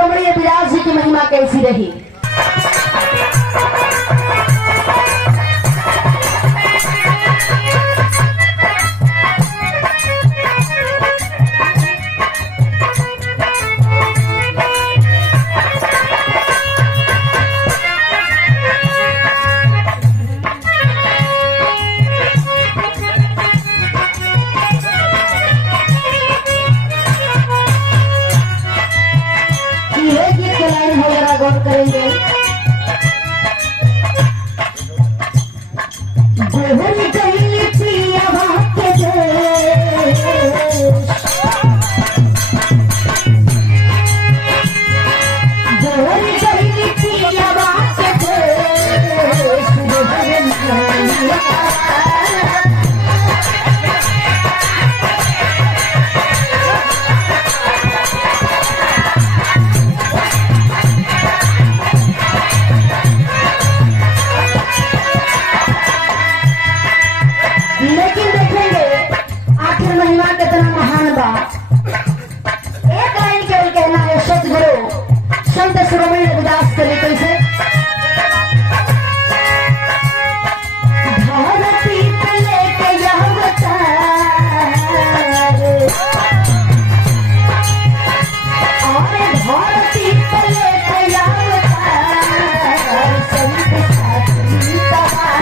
शिरोमणि रविदास जी की महिमा कैसी रही। गौर करेंगे। गोहर गई पिया के देश, गोहर गई पिया के देश, एक लाइन केवल कहना है सतगुरु संत शिरोमणि रविदास के लिए कैसे। धरती पे लेके अवतार और धरती पे लेके अवतार संत साथी तबार।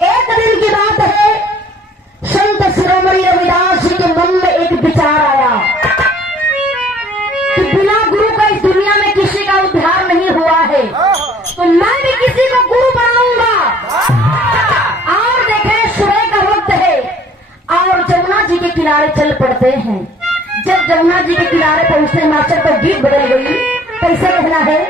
एक दिन की बात है, संत शिरोमणि रविदास जी के मन में एक विचार आया कि बिना गुरु का इस दुनिया में किसी का उद्धार नहीं हुआ है, तो मैं भी किसी को गुरु बनाऊंगा। और देखें सुबह का वक्त है और जमुना जी के किनारे चल पड़ते हैं। जब जमुना जी के किनारे पहुंचते मास्टर तो गीत बदल गई। कैसे कहना है।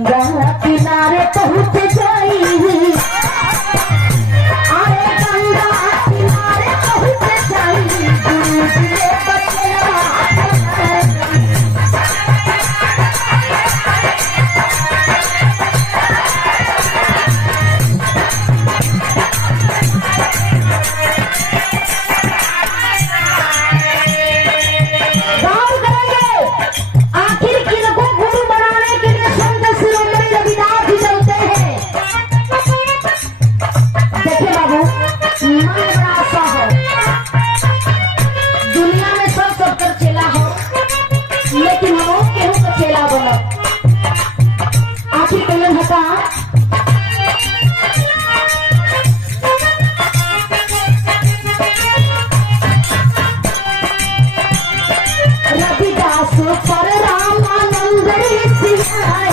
गंगा किनारे पहुंच जाई, अरे गंगा किनारे पहुंच जाई, गुरु जी ने बतलाया। गौर करेंगे आखिर किनको गुरु बनाने के लिए संत शिरोमणि रविदास जी चलते हैं। देखिए बाबू, मन बड़ा आशा हो, दुनिया में सबकर चेला हो, लेकिन हम केहू का चेला बनो। आखिर कलन होता रविदास पर रामानंद ऋषि आए।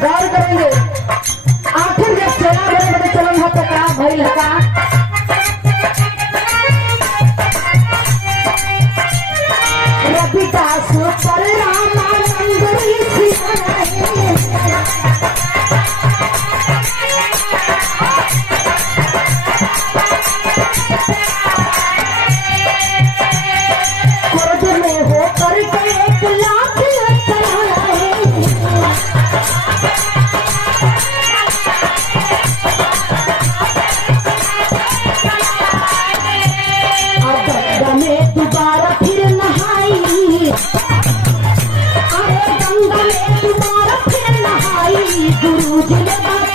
गौर करेंगे आखिर जब चला बड़े बड़े चलन होता का भइल होता। रविदास पर रामानंद ऋषि आए। गुरु जी ने बात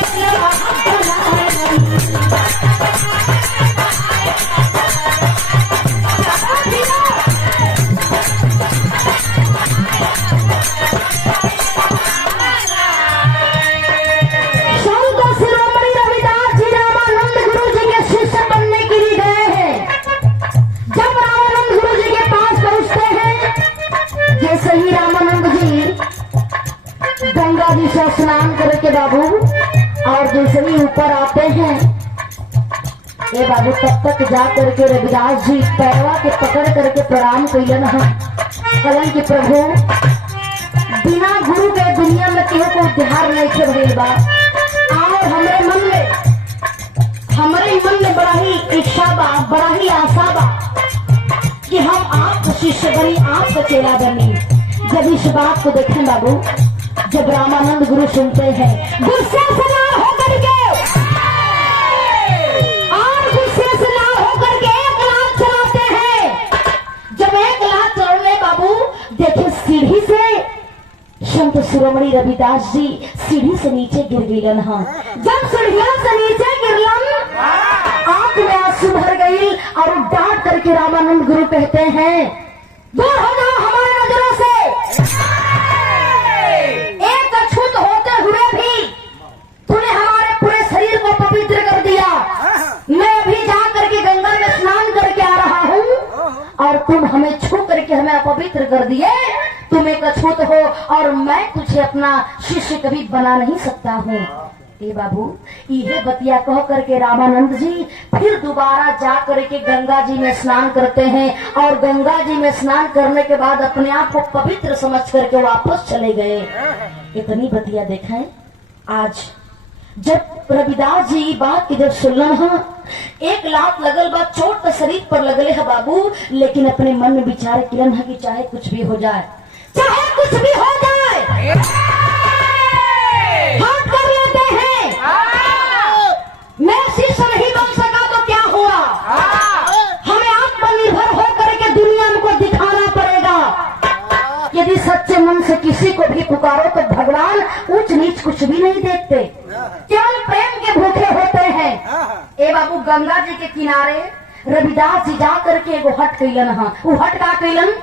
से स्नान करके बाबू और दूसरी ऊपर आते हैं। ये बाबू तब तक जा करके रविदास जी पैरवा के पकड़ करके प्रणाम कैलन कलन की प्रभु बिना गुरु के दुनिया में केहू को उद्धार नहीं के भइल बा और हमारे मन में बड़ा ही इच्छा बा, बड़ा ही आशा बा कि हम आपको शिष्य बनी, आपको चेला बनी। जब इस बात को देखें बाबू, जब रामानंद गुरु सुनते हैं गुस्से से लाल होकर के और गुस्से से लाल होकर के 1 लाख चलाते हैं। जब 1 लाख चलने बाबू देखे सीढ़ी से संत शिरोमणि रविदास जी सीढ़ी से नीचे गिर गिरन। हाँ, जब सीढ़ियों से नीचे गिरलन आंख में आंसू भर गई और डांट करके रामानंद गुरु कहते हैं दूर हो जाओ हमारे नजरों से। होते हुए भी तूने हमारे पूरे शरीर को पवित्र कर दिया। मैं अभी जा करके गंगा में स्नान करके आ रहा हूँ और तुम हमें छू करके हमें अपवित्र कर दिए। तुम एक अछूत हो और मैं तुझे अपना शिष्य कभी बना नहीं सकता हूँ। बाबू ये बतिया कह करके रामानंद जी फिर दोबारा जा करके गंगा जी में स्नान करते हैं और गंगा जी में स्नान करने के बाद अपने आप को पवित्र समझ करके वापस चले गए। इतनी बतिया देखें। आज जब रविदास जी बात की जब सुनलन है 1 लाख लगल बा, चोट तो शरीर पर लगले है बाबू, लेकिन अपने मन में विचार किरण है कि चाहे कुछ भी हो जाए, चाहे कुछ भी हो जाए हाथ कर लेते हैं। मैं शिष्य नहीं बन सका तो क्या हुआ, हमें आत्मनिर्भर होकर के दुनिया को दिखाना पड़ेगा। यदि सच्चे मन से किसी को भी पुकारो तो भगवान ऊंच नीच कुछ भी नहीं देखते, केवल प्रेम के भूखे होते हैं। ए बाबू गंगा जी के किनारे रविदास जी जा करके एगो हट कैलन। हाँ, वो हट का कैलन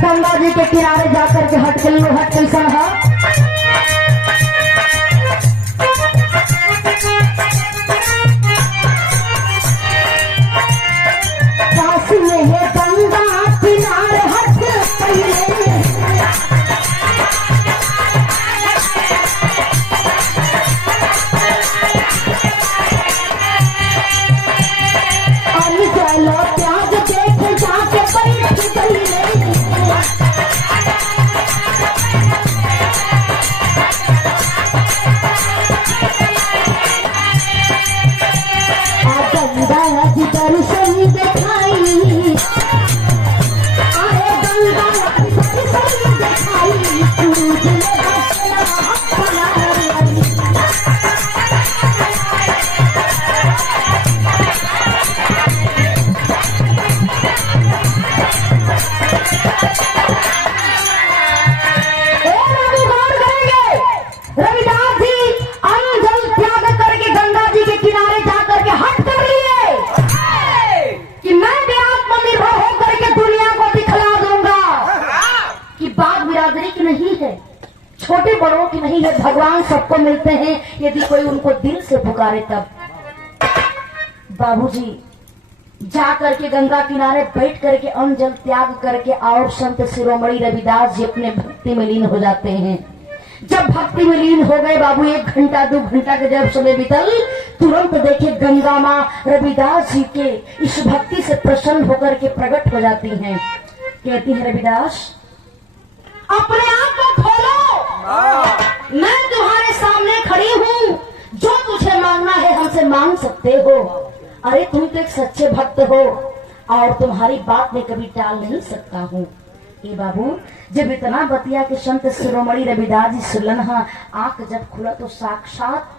गंगा जी के किनारे जाकर के हट कैसन है। काशी में है गंगा किनारे हट चलो त्याग देख जाके बैठ गई। दर्शन दिखाई आए गंगा दर्शन दिखाई रविदास जी अन्न जल त्याग करके गंगा जी के किनारे जाकर के हट कर लिए कि मैं भी आत्मनिर्भर होकर के दुनिया को दिखला दूंगा कि बात बिरादरी की नहीं है, छोटे बड़ों की नहीं है, भगवान सबको मिलते हैं यदि कोई उनको दिल से पुकारे तब। बाबूजी जा करके गंगा किनारे बैठ करके अन्न जल त्याग करके और संत शिरोमणि रविदास जी अपने भक्ति में लीन हो जाते हैं। जब भक्ति में लीन हो गए बाबू 1 घंटा 2 घंटा के जब समय बीतल तुरंत देखे गंगा माँ रविदास जी के इस भक्ति से प्रसन्न होकर के प्रकट हो जाती हैं। कहती है रविदास अपने आप को खोलो, मैं तुम्हारे सामने खड़ी हूँ, जो तुझे मांगना है हमसे मांग सकते हो। अरे तुम तो एक सच्चे भक्त हो और तुम्हारी बात में कभी टाल नहीं सकता हूँ। ए बाबू, जब इतना बतिया के संत शिरोमणि रविदास जी सुनलन हा, आंख जब खुला तो साक्षात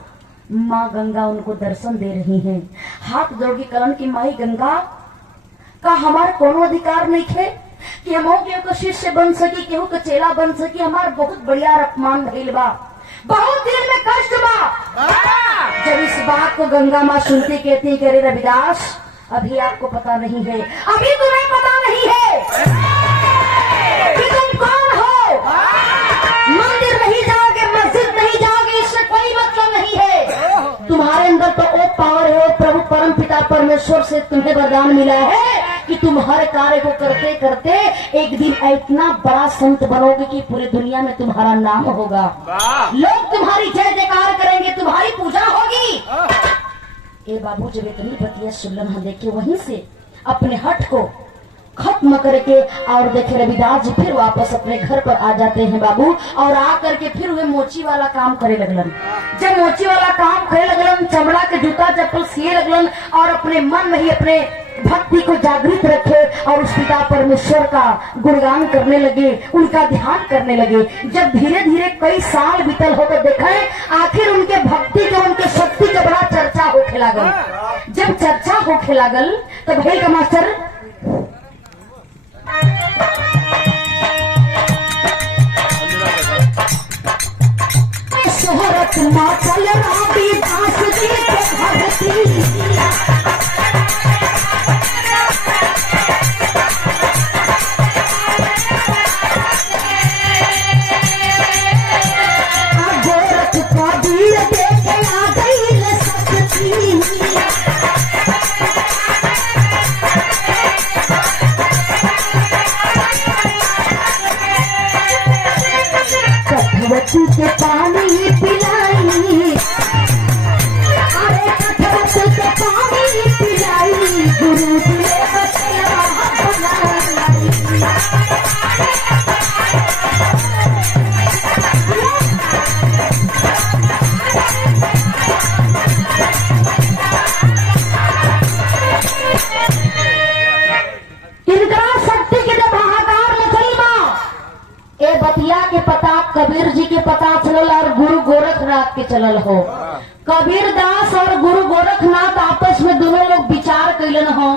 माँ गंगा उनको दर्शन दे रही हैं। हाथ जोड़ के कलन की माई गंगा का हमारे कोनो अधिकार नहीं है कि हम केहू के शिष्य बन सकी, केहू के चेला बन सकी। हमार बहुत बढ़िया अपमान भइल बा, बहुत दिल में कष्ट बा। जब इस बात को गंगा माँ सुनती कहती कि अरे रविदास, अभी आपको पता नहीं है, अभी तुम्हें पता नहीं है कि तुम कौन हो। मंदिर नहीं जाओगे, मस्जिद नहीं जाओगे, इससे कोई मतलब नहीं है। तुम्हारे अंदर तो वो पावर है, प्रभु परम पिता परमेश्वर से तुम्हें वरदान मिला है कि तुम हर कार्य को करते करते एक दिन इतना बड़ा संत बनोगे कि पूरी दुनिया में तुम्हारा नाम होगा, लोग तुम्हारी जय जयकार करेंगे, तुम्हारी पूजा होगी। ए बाबू, जब इतनी बतिया सुनलन हम देखे, वहीं से अपने हट को खत्म करके और देखे रविदास जी फिर वापस अपने घर पर आ जाते हैं बाबू। और आकर के फिर वे मोची वाला काम करे लगलन। जब मोची वाला काम करे लगलन, चमड़ा के जूता चप्पल सिए लगलन और अपने मन में ही अपने भक्ति को जागृत रखे और उस पिता परमेश्वर का गुणगान करने लगे, उनका ध्यान करने लगे। जब धीरे धीरे कई साल बीतल हो तो देखें आखिर उनके भक्ति के, उनके शक्ति का बड़ा चर्चा होखे लागल। जब चर्चा होखे लागल तब भैया मास्टर शोहरत माचल राबी दास जी के भक्ति, गोरख का वीर देखे आ गई शक्ति। कठवती के पानी पिलाई, अरे कठवती के पानी पिलाई, गुरु दिले बचला बनाई। इनका शक्ति के जब हाहाकार मचल बा, ए बतिया के पता कबीर जी के पता चलल और गुरु गोरखनाथ के चलल हो। कबीर दास और गुरु गोरखनाथ आपस में दोनों लोग विचार कैलन हो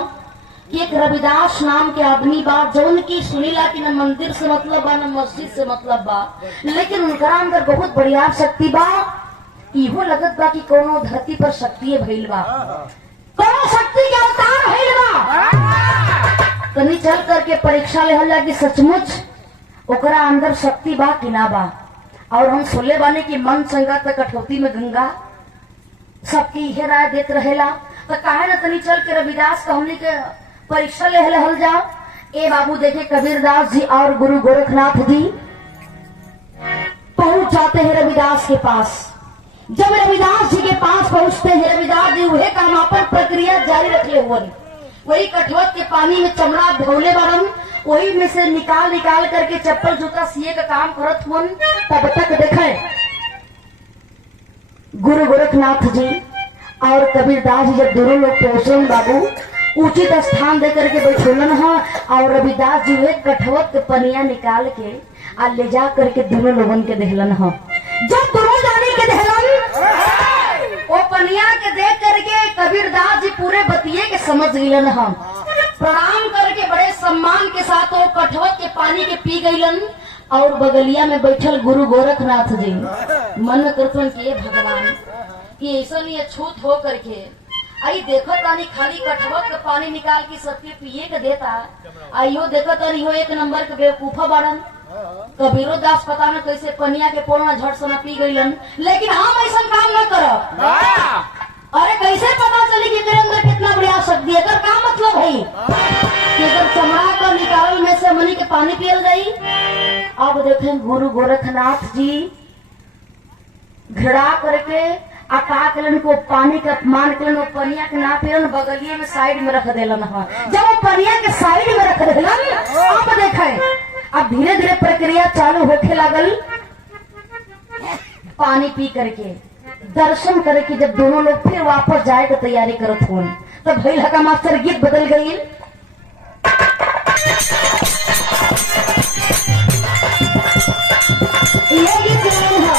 कि एक रविदास नाम के आदमी बा, जौन की सुनीला की न मंदिर से मतलब बा न मस्जिद से मतलब बा, लेकिन उनका अंदर बहुत बढ़िया शक्ति बा। इहो लगत बा कि कोनो धरती पर शक्ति भइल बा, कोनो शक्ति के अवतार भइल बा। तनी चल करके परीक्षा लेहल जा कि सचमुच ओकरा अंदर शक्ति बा कि ना बा। और हम सुनले बानी कि मन संगा तक कठौती में गंगा, सबकी यह राय देत रहेला। तो काहे न तनी चल के रविदास का हमने के परीक्षा लेहल जाओ। ए बाबू, देखे कबीरदास जी और गुरु गोरखनाथ जी पहुंच जाते हैं रविदास के पास। जब रविदास जी के पास पहुंचते हैं, रविदास जी वही कामापन प्रक्रिया जारी रखे हुए, वही कठवत के पानी में चमड़ा धोले बरन, वही में से निकाल निकाल करके चप्पल जूता सिए का काम करत हुन। तब तक देखे गुरु गोरखनाथ जी और कबीरदास जी जब दोनों लोग पहुंचन बाबू, उचित स्थान दे करके बैठोलन है और रविदास जी वे कठवत के पनिया निकाल के आ ले जा करके दोनों लोगन के देहलन है। जब दोनों जाने के देहलन, वो पनिया के देख करके कबीरदास जी पूरे बतिये के समझ गईलन है। प्रणाम करके बड़े सम्मान के साथ वो कठवत के पानी के पी गईलन। और बगलिया में बैठल गुरु गोरखनाथ जी मन करतवन कि भगवान कि ऐसा नहीं अछूत हो करके आई देखो तानी खाली कठवत के पानी निकाल के सबके पिए के देता, आइयो देखो तानी हो एक नंबर के बेवकूफा बाड़न। कबीरो दास पता न कैसे पनिया के पोना झट से न पी गईलन, लेकिन हम ऐसा काम न करब। अरे कैसे पता चली कि तेरे अंदर कितना बढ़िया शक्ति है? अगर क्या मतलब है कि अगर चमड़ा का निकाल में से मनी के पानी पियल गई। अब देखें गुरु गोरखनाथ जी घड़ा करके अकाकलन को पानी का अपमान कलन, वो पनिया के ना पिलन, बगलिए में साइड में रख देलन। जब वो पनिया के साइड में रख देलन, अब देखें अब धीरे धीरे प्रक्रिया चालू होके लागल। पानी पी करके दर्शन करके जब दोनों लोग फिर वापस जाए की तैयारी करत हुन, तब भइल हका मास्टर गीत बदल गई। यही प्लान है।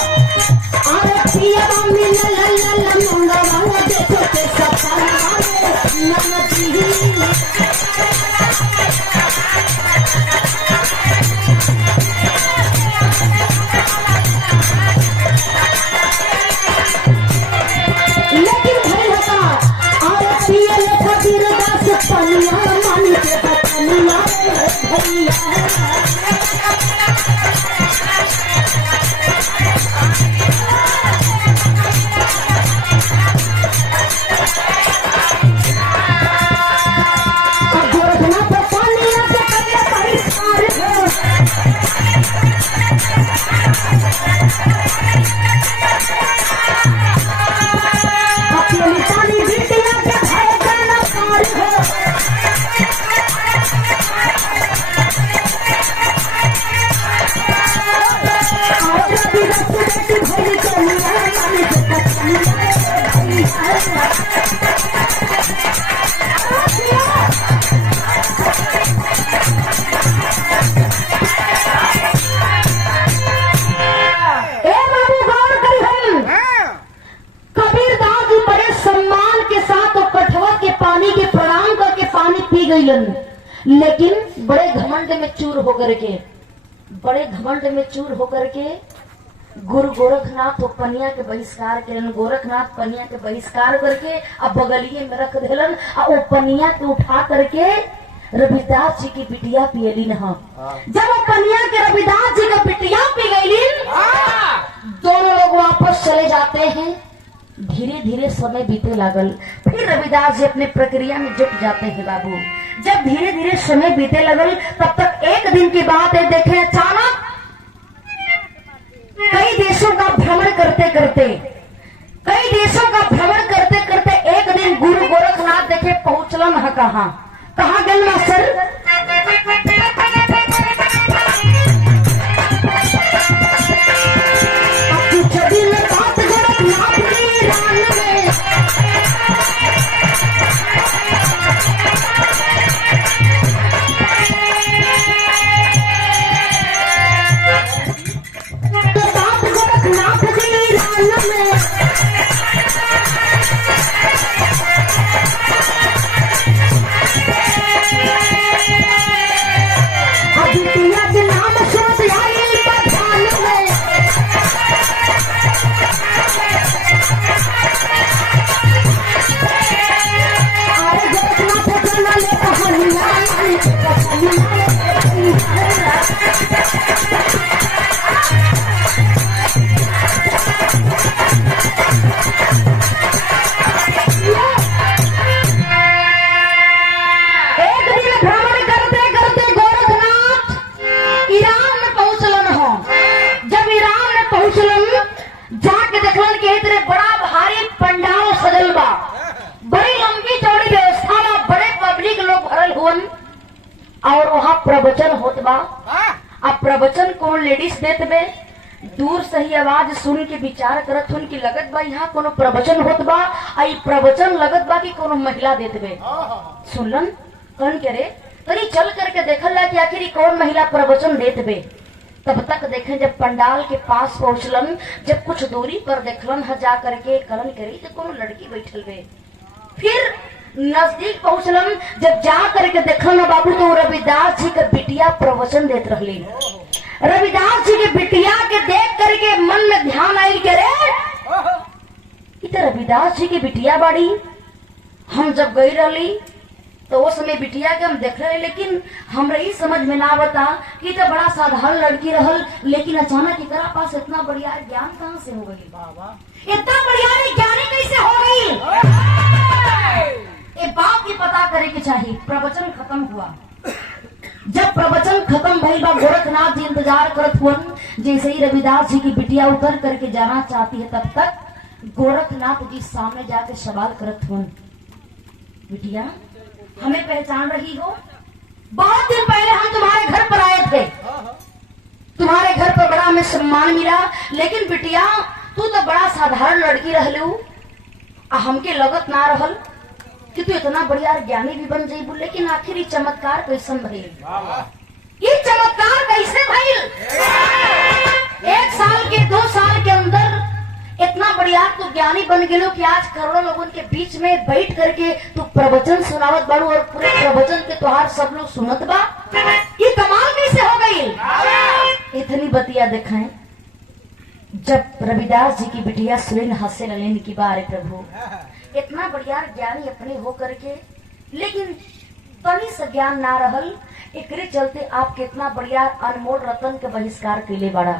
अरे पिया मिले लल्ला मंगवा देखो के सपना में नमती लेकिन भाई होता अरे पिया ले खातिर दास पनिया मान के पनिया भैया लेकिन बड़े घमंड में चूर होकर के गुरु गोरखनाथ तो पनिया के बहिष्कार केलन। गोरखनाथ पनिया के बहिष्कार करके अब बगलिए में रख देलन और वो पनिया के उठा करके रविदास जी की बिटिया पियलिन। जब वो पनिया के रविदास जी का बिटिया पी गईलिन, दोनों लोग वापस चले जाते हैं। धीरे धीरे समय बीते लागल, फिर रविदास जी अपने प्रक्रिया में जुट जाते हैं बाबू। जब धीरे धीरे समय बीते लगल, तब तक एक दिन की बात है, देखें अचानक कई देशों का भ्रमण करते करते एक दिन गुरु गोरखनाथ देखे पहुंचलन है कहाँ गए मास्टर? कुछ दिन बाद गोरखनाथ की रान में और वहाँ प्रवचन होत बा। अब प्रवचन कौन लेडीज देत बे, दूर से ही आवाज सुन के विचार करत हुन की लगत बा यहाँ कोनो प्रवचन होत बा। आई प्रवचन लगत बा कि कोनो महिला देत बे। सुनलन कौन करे तरी चल करके देखल ला कि आखिर कौन महिला प्रवचन देत बे। तब तक देखें जब पंडाल के पास पहुंचलन, जब कुछ दूरी पर देखलन ह जा करके कलन करी तो कोनो लड़की बैठल बे। फिर नजदीक पहुंचलन, जब जा करके देखल ना बाबू तो रविदास जी का बिटिया प्रवचन देत रहली। रविदास जी के बिटिया के देख करके मन में ध्यान आई के रे इधर रविदास जी की बिटिया बाड़ी। हम जब गई रहली तो उस समय बिटिया के हम देख रहे, लेकिन हमरा ही समझ में ना बता कि तो बड़ा साधारण लड़की रहल, लेकिन अचानक इकरा पास इतना बढ़िया ज्ञान कहाँ से हो गई? इतना बढ़िया ज्ञानी कैसे हो गई? ये बात भी पता करे के चाहिए। प्रवचन खत्म हुआ, जब प्रवचन खत्म भई बा गोरखनाथ जी इंतजार करत हुन जैसे ही रविदास जी की बिटिया उतर करके जाना चाहती है, तब तक गोरखनाथ जी सामने जाके सवाल करत हुन, बिटिया हमें पहचान रही हो? बहुत दिन पहले हम तुम्हारे घर पर आए थे, तुम्हारे घर पर बड़ा हमें सम्मान मिला, लेकिन बिटिया तू तो बड़ा साधारण लड़की रहलू, हमके लगत ना रहल कि तू इतना बढ़िया ज्ञानी भी बन जाइबू। लेकिन आखिर ये चमत्कार कैसे भइल? ये चमत्कार कैसे भइल? एक साल तू ज्ञानी बन गेलो कि आज करोड़ों लोगों के बीच में बैठ करके तू प्रवचन सुनावत बाड़ू और पूरे प्रवचन के तोहार सब लोग सुनत बा। ये कमाल कैसे हो गई? इतनी बतिया दिखाएं जब रविदास जी की बिटिया सुरेन हंसे ललेन की बारे प्रभु, इतना बढ़िया ज्ञानी अपने हो करके लेकिन तनी से ज्ञान ना रहल, एकरे चलते आप कितना बढ़िया अनमोल रतन के बहिष्कार के लिए बड़ा।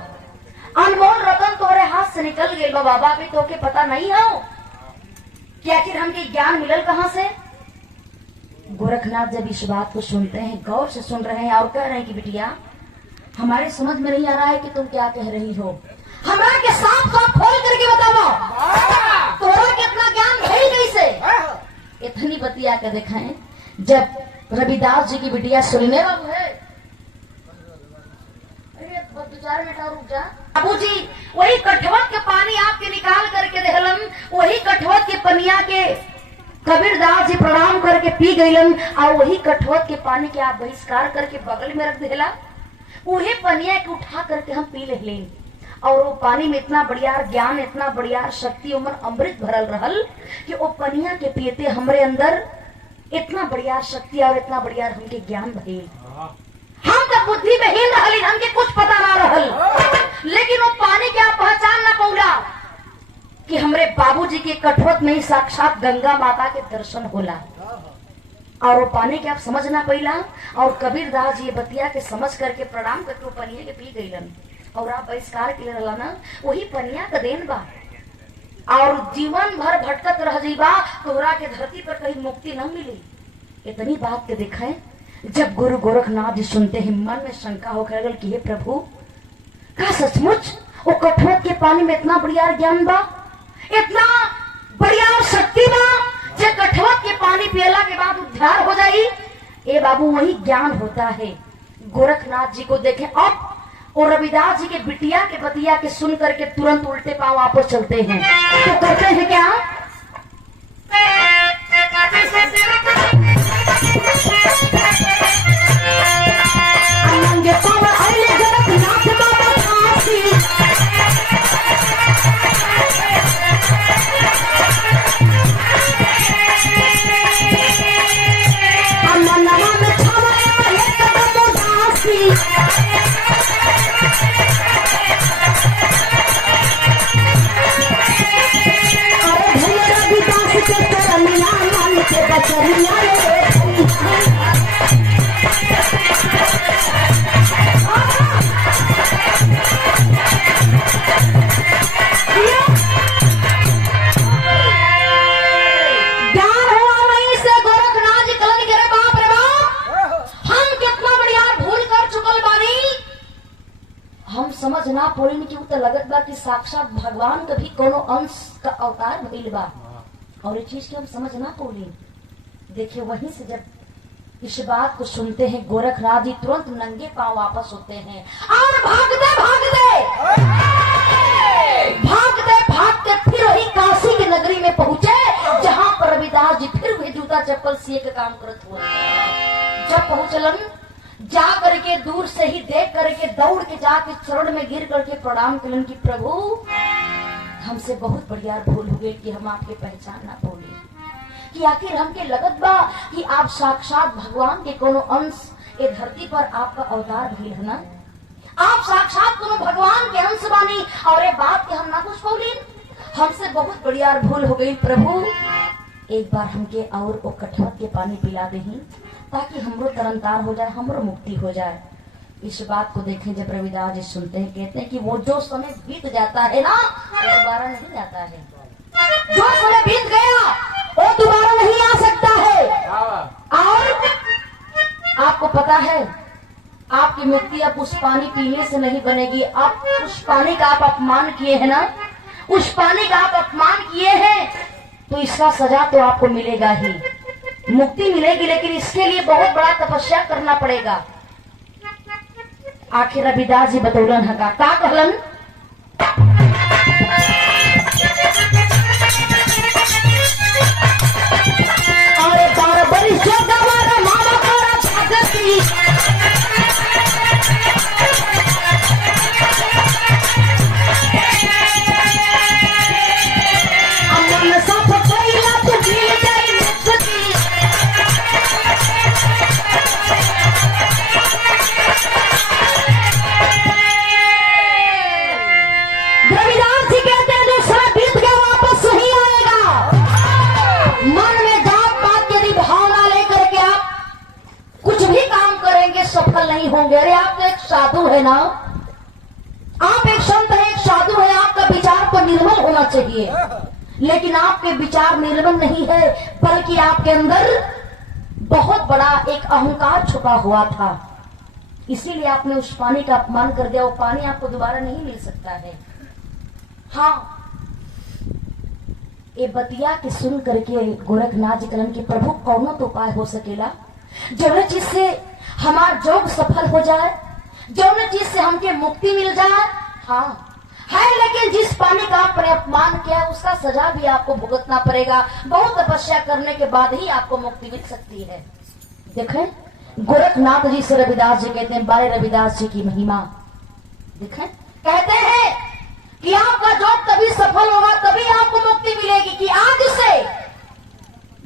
अनमोल रतन तोरे हाथ से निकल गए बाबा, भी तो के पता नहीं हो कि आखिर हमके ज्ञान मिलल कहाँ से। गोरखनाथ जब इस बात को सुनते हैं, गौर से सुन रहे हैं और कह रहे हैं कि बिटिया हमारे समझ में नहीं आ रहा है कि तुम क्या कह रही हो, हमारा के साफ साफ खोल करके बताओ तोरा कितना ज्ञान है कैसे। इतनी बतिया के दिखाएं जब रविदास जी की बिटिया सुनने बाबू है, बाबू जी वही कठवत के पानी आपके निकाल करके देहलन, वही कठवत के पनिया के कबीरदास जी प्रणाम करके पी गईलन और वही कठवत के पानी के आप बहिष्कार करके बगल में रख देला, वही पनिया के उठा करके हम पी लें और वो पानी में इतना बढ़िया ज्ञान, इतना बढ़िया शक्ति उमर अमृत भरल रहल कि वो पनिया के पीते हमरे अंदर इतना बढ़िया शक्ति और इतना बढ़िया हमके ज्ञान भइल। हम तो बुद्धि में हीन रहली, हमके कुछ पता ना रहल, लेकिन वो पानी के आप पहचान ना पौला कि हमरे बाबूजी के कठवत में ही साक्षात गंगा माता के दर्शन होला और वो पानी के आप समझ ना पैला। और कबीरदास जी बतिया के समझ करके प्रणाम करके वो पनिया के पी गईलन और आप बहिष्कार के रहला ना, वही पनिया का देन बा और जीवन भर भटकत रह जाइबा, तोहरा के धरती पर कहीं मुक्ति न मिली। इतनी बात के दिखाएं जब गुरु गोरखनाथ जी सुनते हैं, मन में शंका होकर लगल कि हे प्रभु का सचमुच वो कठोर के पानी में इतना बढ़िया ज्ञान बा, इतना बढ़िया शक्ति बा जे कठोर के पानी पियला के बाद उद्धार हो जाई। ए बाबू वही ज्ञान होता है। गोरखनाथ जी को देखें अब और रविदास जी के बिटिया के बतिया के सुन करके तुरंत उल्टे पांव वापस चलते हैं। तो करते हैं क्या, समझ ना पड़ी कि तो लगत बा कि साक्षात भगवान कभी कोनो अंश का अवतार भइल बा और ये चीज के हम समझ ना पड़ी। देखिए वहीं से जब इस बात को सुनते हैं गोरखनाथ जी तुरंत नंगे पांव वापस होते हैं और भागते भागते फिर वही काशी की नगरी में पहुंचे जहां पर रविदास जी फिर वही जूता चप्पल सिए के काम करत हुए। जब पहुंचलन जा करके दूर से ही देख करके दौड़ के जाके चरण में गिर करके प्रणाम कलन की प्रभु हमसे बहुत बढ़िया भूल हो गई कि हम आपके पहचान ना बोले कि आखिर हमके लगत बा कि आप साक्षात भगवान के कोनो अंश ए धरती पर आपका अवतार भी है ना, आप साक्षात कोनो भगवान के अंश बानी और ये बात के हम ना कुछ बोली, हमसे बहुत बढ़िया भूल हो गई प्रभु। एक बार हमके और वो कठवत के पानी पिला देही ताकि हमरो तरनतार हो जाए, हमरो मुक्ति हो जाए। इस बात को देखें जब रविदास जी सुनते हैं, कहते हैं कि वो जो समय बीत जाता है ना वो दोबारा नहीं जाता है, जो समय बीत गया वो दोबारा नहीं आ सकता है। और आपको पता है आपकी मुक्ति अब उस पानी पीने से नहीं बनेगी। आप उस पानी का आप अपमान किए हैं ना, उस पानी का आप अपमान किए हैं तो इसका सजा तो आपको मिलेगा ही, मुक्ति मिलेगी, लेकिन इसके लिए बहुत बड़ा तपस्या करना पड़ेगा। आखिर रविदास जी बतौलन है का कहलन, अरे 12 बरिस जो गवारा मामा तोरा जागती ना, आप एक संत है, एक साधु है, आपका विचार तो निर्मल होना चाहिए, लेकिन आपके विचार निर्मल नहीं है, बल्कि आपके अंदर बहुत बड़ा एक अहंकार छुपा हुआ था। इसीलिए आपने उस पानी का अपमान कर दिया। वो पानी आपको दोबारा नहीं मिल सकता है। हाँ, ये बतिया के सुन करके गोरखनाथ जी कलन की प्रभु कौनो तो उपाय हो सकेला जो चीज से हमार जोग सफल हो जाए, जो चीज से हमके मुक्ति मिल जाए। हाँ है, लेकिन जिस पानी का आपने अपमान किया है उसका सजा भी आपको भुगतना पड़ेगा। बहुत तपस्या करने के बाद ही आपको मुक्ति मिल सकती है। देखें गोरखनाथ जी से रविदास जी कहते हैं, बारे रविदास जी की महिमा देखें, कहते हैं कि आपका जॉब तभी सफल होगा, तभी आपको मुक्ति मिलेगी कि आज से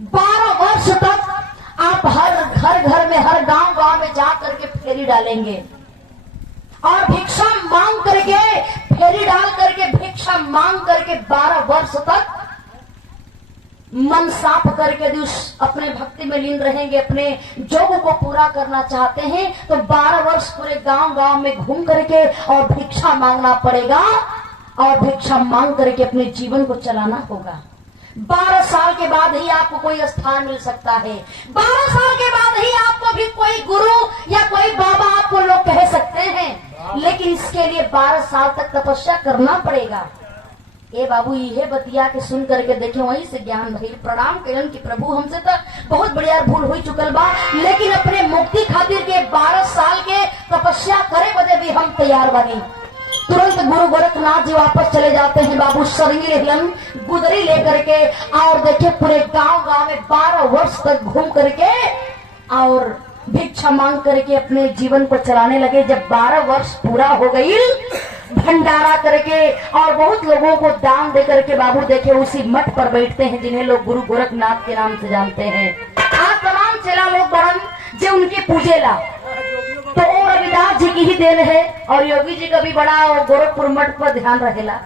12 वर्ष तक आप हर घर में, हर गांव में जा करके फेरी डालेंगे और भिक्षा मांग करके, फेरी डाल करके भिक्षा मांग करके 12 वर्ष तक मन साफ करके यदि अपने भक्ति में लीन रहेंगे, अपने जोग को पूरा करना चाहते हैं तो 12 वर्ष पूरे गांव में घूम करके और भिक्षा मांगना पड़ेगा और भिक्षा मांग करके अपने जीवन को चलाना होगा। 12 साल के बाद ही आपको कोई स्थान मिल सकता है। 12 साल के बाद ही आपको भी कोई गुरु या कोई बाबा आपको लोग कह सकते हैं, लेकिन इसके लिए 12 साल तक तपस्या करना पड़ेगा। ए बाबू ये बतिया के सुन करके देखे, वहीं से ज्ञान भइल। प्रणाम कलन की प्रभु हमसे तो बहुत बढ़िया भूल हुई चुकल बा, लेकिन अपने मुक्ति खातिर के 12 साल के तपस्या करे बदे भी हम तैयार बने। तुरंत गुरु गोरखनाथ जी वापस चले जाते हैं बाबू सरंगी रहलन गुदरी लेकर के, और देखे पूरे गांव में 12 वर्ष तक घूम करके और भिक्षा मांग करके अपने जीवन को चलाने लगे। जब 12 वर्ष पूरा हो गई, भंडारा करके और बहुत लोगों को दान दे करके बाबू देखे उसी मठ पर बैठते हैं जिन्हें लोग गुरु गोरखनाथ के नाम से जानते हैं। आज तमाम चेला लोग बड़न जो उनके पूजेला, तो रविदास जी की ही देन है और योगी जी का भी बड़ा और गोरखपुर मठ पर ध्यान रहेला।